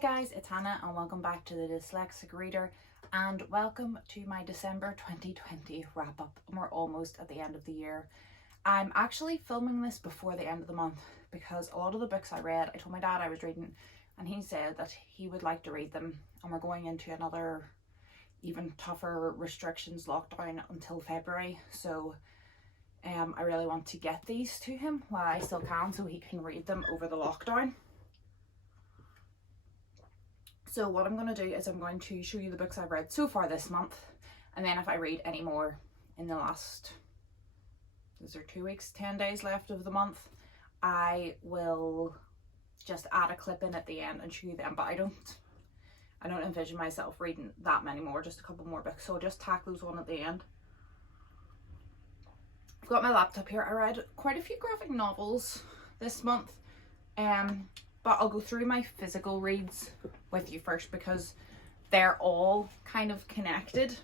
guys, it's Hannah and welcome back to the Dyslexic Reader, and welcome to my December 2020 wrap up. And we're almost at the end of the year. I'm actually filming this before the end of the month because a lot of the books I read, I told my dad I was reading and he said that he would like to read them, and we're going into another even tougher restrictions lockdown until February. So I really want to get these to him while I still can so he can read them over the lockdown. So what I'm going to do is I'm going to show you the books I've read so far this month, and then if I read any more in the last, is there 2 weeks, 10 days left of the month, I will just add a clip in at the end and show you them. But I don't envision myself reading that many more, just a couple more books, so I'll just tack those on at the end. I've got my laptop here. I read quite a few graphic novels this month, but I'll go through my physical reads with you first because they're all kind of connected.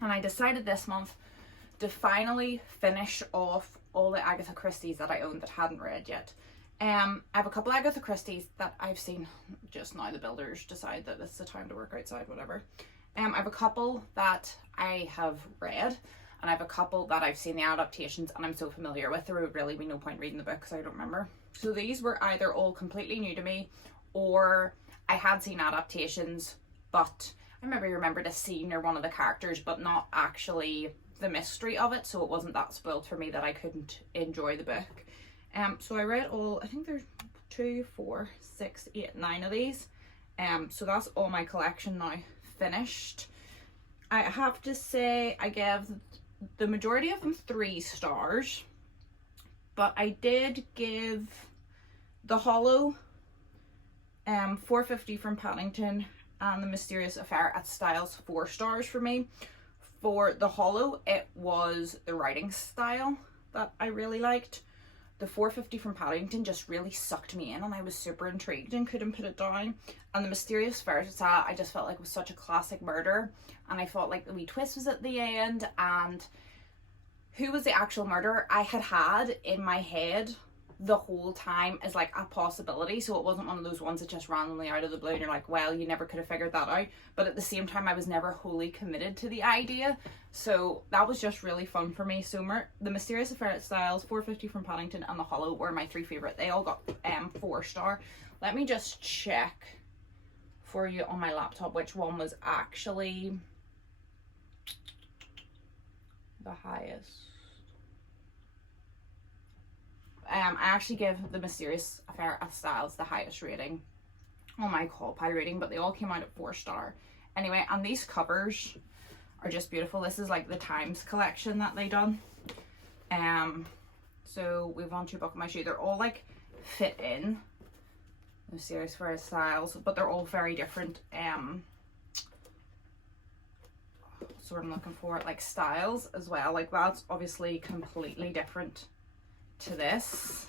And I decided this month to finally finish off all the Agatha Christie's that I own that hadn't read yet. I have a couple Agatha Christie's that I've seen just now. The builders decide that it's the time to work outside, whatever. I have a couple that I have read, and I have a couple that I've seen the adaptations and I'm so familiar with there would really be no point reading the book because I don't remember. So these were either all completely new to me, or I had seen adaptations, but I maybe remembered a scene or one of the characters, but not actually the mystery of it, so it wasn't that spoiled for me that I couldn't enjoy the book. So I read all, I think there's 2, 4, 6, 8, 9 of these. So that's all my collection now finished. I have to say I gave the majority of them 3 stars, but I did give The Hollow 450 from Paddington and The Mysterious Affair at Styles 4 stars for me. For The Hollow, it was the writing style that I really liked. The 450 from Paddington just really sucked me in and I was super intrigued and couldn't put it down. And The Mysterious Affair, I just felt like it was such a classic murder, and I felt like the wee twist was at the end, and who was the actual murderer I had in my head the whole time as like a possibility, so it wasn't one of those ones that just randomly out of the blue and you're like, well, you never could have figured that out. But at the same time, I was never wholly committed to the idea, so that was just really fun for me. So The Mysterious Affair at Styles, 450 from Paddington, and The Hollow were my 3 favorite. They all got 4 star. Let me just check for you on my laptop which one was actually the highest. I actually give The Mysterious Affair at Styles the highest rating on my Callpile rating, but they all came out at 4 star. Anyway, and these covers are just beautiful. This is like the Times collection that they done. So we've on To Buckle My Shoe. They're all like fit in The Mysterious Affair at Styles, but they're all very different. So I'm looking for like styles as well. Like that's obviously completely different to this.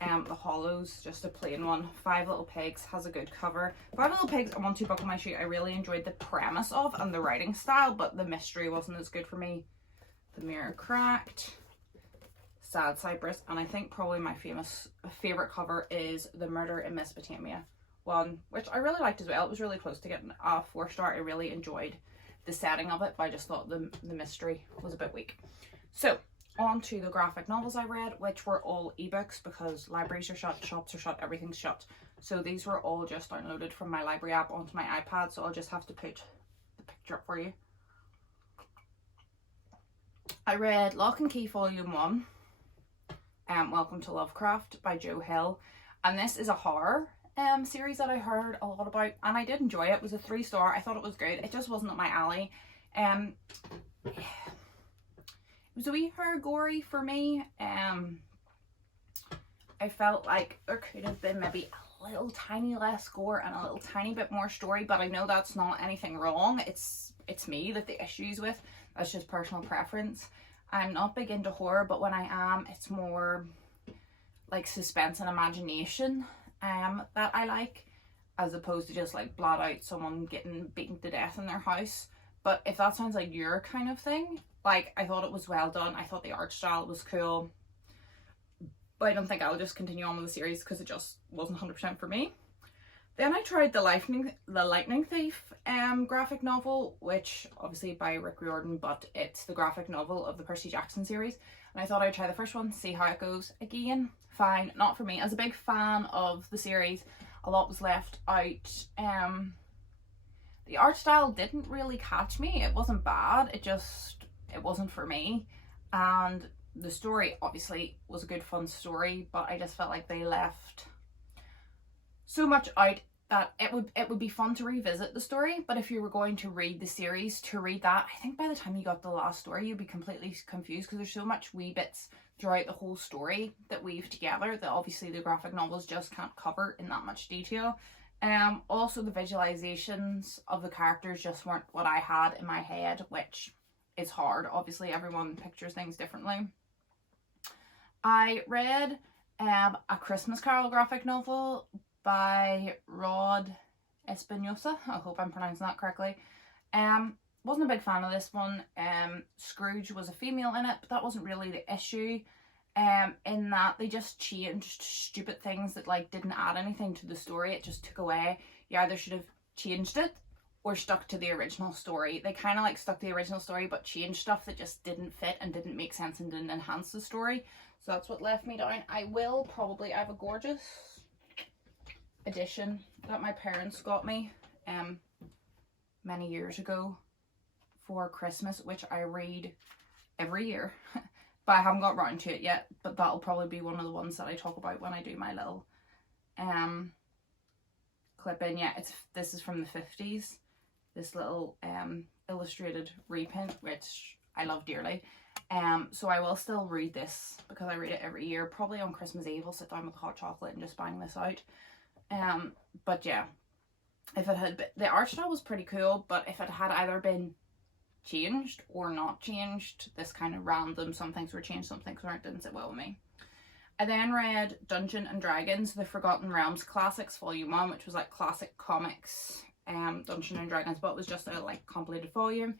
The Hollow's just a plain one. Five Little Pigs has a good cover. Five Little Pigs and To Buckle My Shoe I really enjoyed the premise of and the writing style, but the mystery wasn't as good for me. The Mirror Cracked, Sad Cypress, and I think probably my favorite cover is The Murder in Mesopotamia one, which I really liked as well. It was really close to getting a 4 star. I really enjoyed the setting of it, but I just thought the mystery was a bit weak. So on to the graphic novels I read, which were all ebooks because libraries are shut, shops are shut, everything's shut. So these were all just downloaded from my library app onto my iPad, so I'll just have to put the picture up for you. I read Lock and Key Volume 1, Welcome to Lovecraft by Joe Hill, and this is a horror series that I heard a lot about, and I did enjoy it. It was a 3 star. I thought it was good. It just wasn't up my alley. It was a wee gory for me. I felt like there could have been maybe a little tiny less gore and a little tiny bit more story, but I know that's not anything wrong. It's me that the issues with. That's just personal preference. I'm not big into horror, but when I am, it's more like suspense and imagination that I like, as opposed to just like blot out someone getting beaten to death in their house. But if that sounds like your kind of thing, like, I thought it was well done. I thought the art style was cool, but I don't think I'll just continue on with the series because it just wasn't 100% for me. Then I tried the Lightning Thief graphic novel, which obviously by Rick Riordan, but it's the graphic novel of the Percy Jackson series. And I thought I'd try the first one, see how it goes. Again, fine, not for me. As a big fan of the series, a lot was left out. The art style didn't really catch me. It wasn't bad, it wasn't for me. And the story obviously was a good fun story, but I just felt like they left so much out that it would be fun to revisit the story, but if you were going to read the series, to read that, I think by the time you got the last story you'd be completely confused, because there's so much wee bits throughout the whole story that weave together that obviously the graphic novels just can't cover in that much detail. Also the visualizations of the characters just weren't what I had in my head, which is hard. Obviously everyone pictures things differently. I read A Christmas Carol graphic novel by Rod Espinosa. I hope I'm pronouncing that correctly. Wasn't a big fan of this one. Scrooge was a female in it, but that wasn't really the issue. In that they just changed stupid things that like didn't add anything to the story. It just took away. You either should have changed it or stuck to the original story. They kind of like stuck to the original story but changed stuff that just didn't fit and didn't make sense and didn't enhance the story. So that's what left me down. I have a gorgeous edition that my parents got me many years ago for Christmas, which I read every year. But I haven't got around to it yet, but that'll probably be one of the ones that I talk about when I do my little clip in. Yeah, this is from the 50s. This little illustrated reprint, which I love dearly. So I will still read this because I read it every year. Probably on Christmas Eve I'll sit down with hot chocolate and just bang this out. But yeah, if it had been, the art style was pretty cool, but if it had either been changed or not changed, this kind of random, some things were changed, some things weren't, didn't sit well with me. I then read Dungeons and Dragons, The Forgotten Realms Classics Volume 1, which was like classic comics, Dungeons and Dragons, but it was just a like completed volume.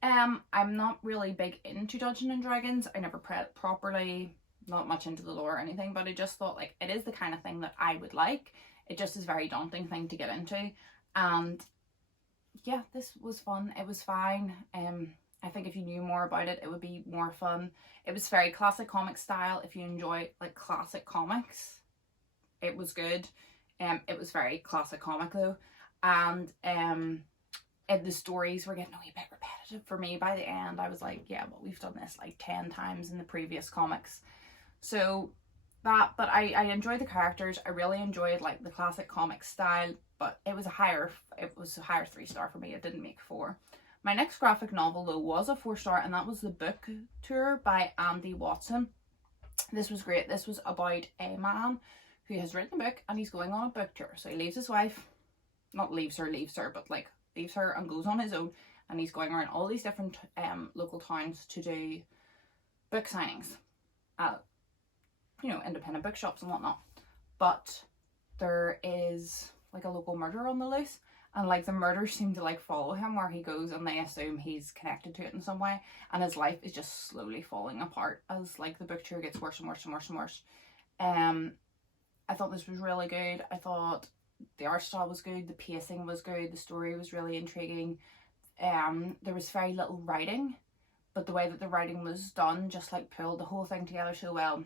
I'm not really big into Dungeons and Dragons. I never read it properly, not much into the lore or anything, but I just thought like it is the kind of thing that I would like. It just is a very daunting thing to get into, and yeah, this was fun. It was fine. I think if you knew more about it, it would be more fun. It was very classic comic style. If you enjoy like classic comics, it was good. It was very classic comic though, and the stories were getting a wee bit repetitive for me. By the end, I was like, yeah, well, we've done this like 10 times in the previous comics. So that, but I enjoyed the characters. I really enjoyed like the classic comic style, but it was a higher 3-star for me. It didn't make 4. My next graphic novel though was a 4-star, and that was The Book Tour by Andy Watson. This was great. This was about a man who has written a book and he's going on a book tour. So he leaves his wife, not leaves her, but like leaves her and goes on his own, and he's going around all these different local towns to do book signings at, you know, independent bookshops and whatnot. But there is like a local murder on the loose, and like the murders seem to like follow him where he goes, and they assume he's connected to it in some way, and his life is just slowly falling apart as like the book tour gets worse and worse and worse and worse. I thought this was really good. I thought the art style was good, the pacing was good, the story was really intriguing. There was very little writing, but the way that the writing was done just like pulled the whole thing together so well.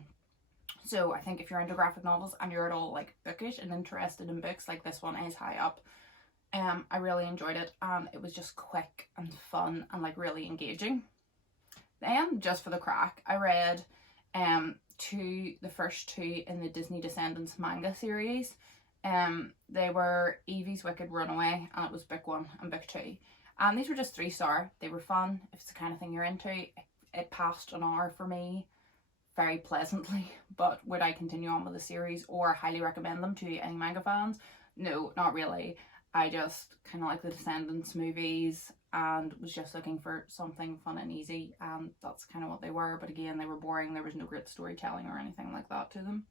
So I think if you're into graphic novels and you're at all like bookish and interested in books, like this one is high up. I really enjoyed it, and it was just quick and fun and like really engaging. Then just for the crack, I read the first 2 in the Disney Descendants manga series. They were Evie's Wicked Runaway, and it was book 1 and book 2. And these were just 3-star. They were fun. If it's the kind of thing you're into, it passed an hour for me very pleasantly. But would I continue on with the series or highly recommend them to any manga fans? No, not really. I just kind of like the Descendants movies and was just looking for something fun and easy, and that's kind of what they were. But again, they were boring. There was no great storytelling or anything like that to them.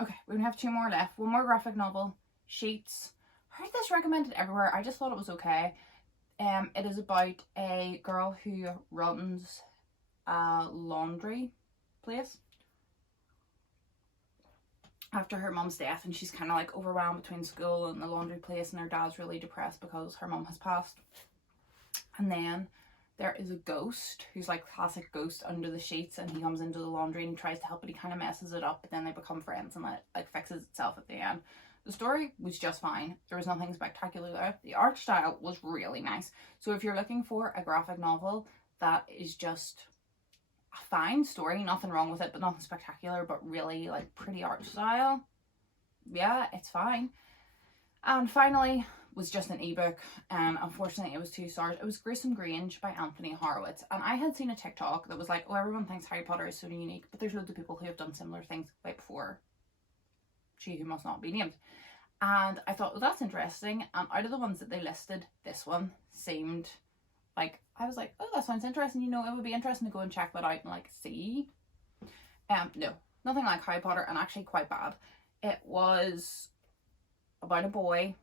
Okay, we have 2 more left. One more graphic novel, Sheets. Heard this recommended everywhere. I just thought it was okay. It is about a girl who runs a laundry place, after her mum's death, and she's kind of like overwhelmed between school and the laundry place, and her dad's really depressed because her mum has passed. And then there is a ghost who's like classic ghost under the sheets, and he comes into the laundry and he tries to help, but he kind of messes it up, but then they become friends and it like fixes itself at the end. The story was just fine. There was nothing spectacular there. The art style was really nice. So if you're looking for a graphic novel that is just a fine story, nothing wrong with it, but nothing spectacular, but really like pretty art style, yeah, it's fine. And finally was just an ebook, and unfortunately it was 2 stars. It was Grissom Grange by Anthony Horowitz, and I had seen a TikTok that was like, oh, everyone thinks Harry Potter is so unique, but there's loads of people who have done similar things right before she who must not be named. And I thought, well, that's interesting. And out of the ones that they listed, this one seemed like, I was like, oh, that sounds interesting, you know, it would be interesting to go and check that out and like see. No, nothing like Harry Potter, and actually quite bad. It was about a boy.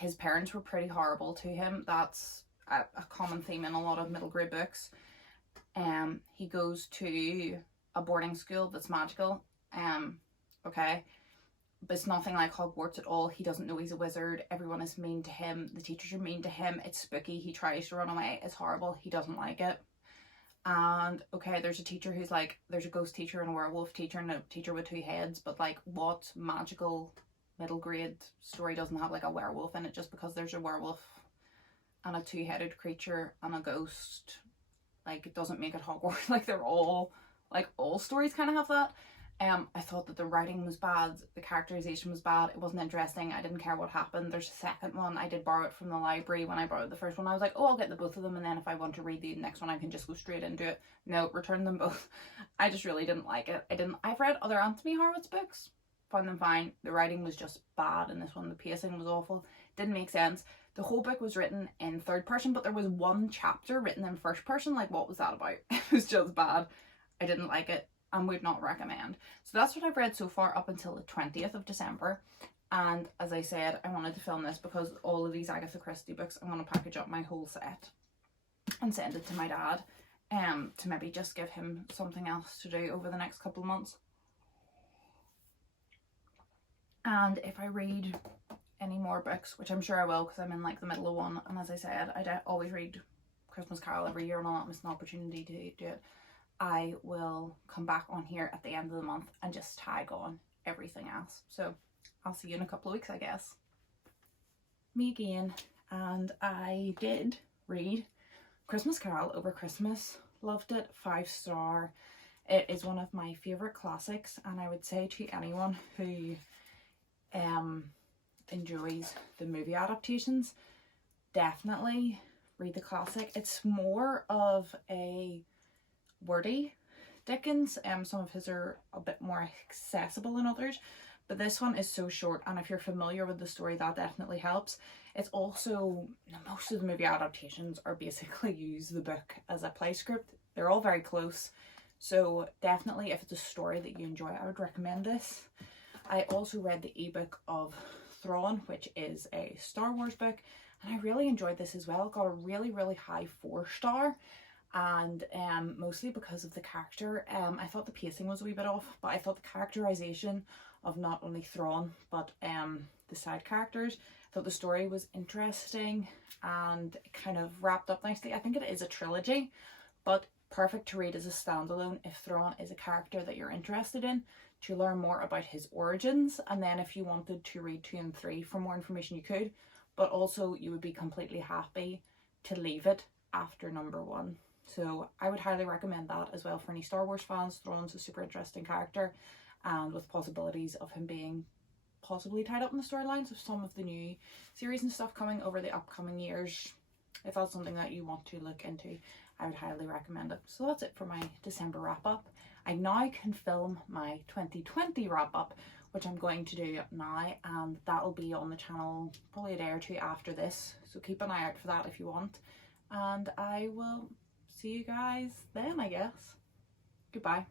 His parents were pretty horrible to him. That's a common theme in a lot of middle grade books. He goes to a boarding school that's magical. Okay, but it's nothing like Hogwarts at all. He doesn't know he's a wizard. Everyone is mean to him. The teachers are mean to him. It's spooky. He tries to run away. It's horrible. He doesn't like it. And okay, there's a teacher who's like, there's a ghost teacher and a werewolf teacher and a teacher with 2 heads, but like, what magical middle grade story doesn't have like a werewolf in it just because there's a werewolf and a 2-headed creature and a ghost? Like, it doesn't make it Hogwarts. Like, they're all, like, all stories kind of have that. I thought that the writing was bad, the characterization was bad, it wasn't interesting, I didn't care what happened. There's a second one, I did borrow it from the library. When I borrowed the first one, I was like, oh, I'll get the both of them, and then if I want to read the next one, I can just go straight into it. No, return them both. I just really didn't like it. I've read other Anthony Horowitz books, found them fine. The writing was just bad in this one, the pacing was awful, didn't make sense. The whole book was written in 3rd person, but there was 1 chapter written in 1st person. Like, what was that about? It was just bad. I didn't like it and would not recommend. So that's what I've read so far up until the 20th of December. And as I said, I wanted to film this because all of these Agatha Christie books, I'm going to package up my whole set and send it to my dad, to maybe just give him something else to do over the next couple of months. And if I read any more books, which I'm sure I will because I'm in like the middle of one, and as I said, I always read Christmas Carol every year and I'll not miss an opportunity to do it, I will come back on here at the end of the month and just tag on everything else. So I'll see you in a couple of weeks, I guess. Me again, and I did read Christmas Carol over Christmas. Loved it, 5 star. It is one of my favourite classics, and I would say to anyone who enjoys the movie adaptations, definitely read the classic. It's more of a wordy Dickens. Some of his are a bit more accessible than others, but this one is so short, and if you're familiar with the story, that definitely helps. It's also, most of the movie adaptations are basically use the book as a play script. They're all very close, so definitely if it's a story that you enjoy, I would recommend this. I also read the ebook of Thrawn, which is a Star Wars book, and I really enjoyed this as well. It got a really high 4 star, and mostly because of the character. I thought the pacing was a wee bit off, but I thought the characterization of not only Thrawn but the side characters, I thought the story was interesting and it kind of wrapped up nicely. I think it is a trilogy, but perfect to read as a standalone if Thrawn is a character that you're interested in, to learn more about his origins, and then if you wanted to read 2 and 3 for more information you could, but also you would be completely happy to leave it after number 1. So I would highly recommend that as well for any Star Wars fans. Thrawn's a super interesting character, and with possibilities of him being possibly tied up in the storylines of some of the new series and stuff coming over the upcoming years. If that's something that you want to look into, I would highly recommend it. So that's it for my December wrap up. I now can film my 2020 wrap up, which I'm going to do now, and that'll be on the channel probably a day or 2 after this, so keep an eye out for that if you want, and I will see you guys then, I guess. Goodbye.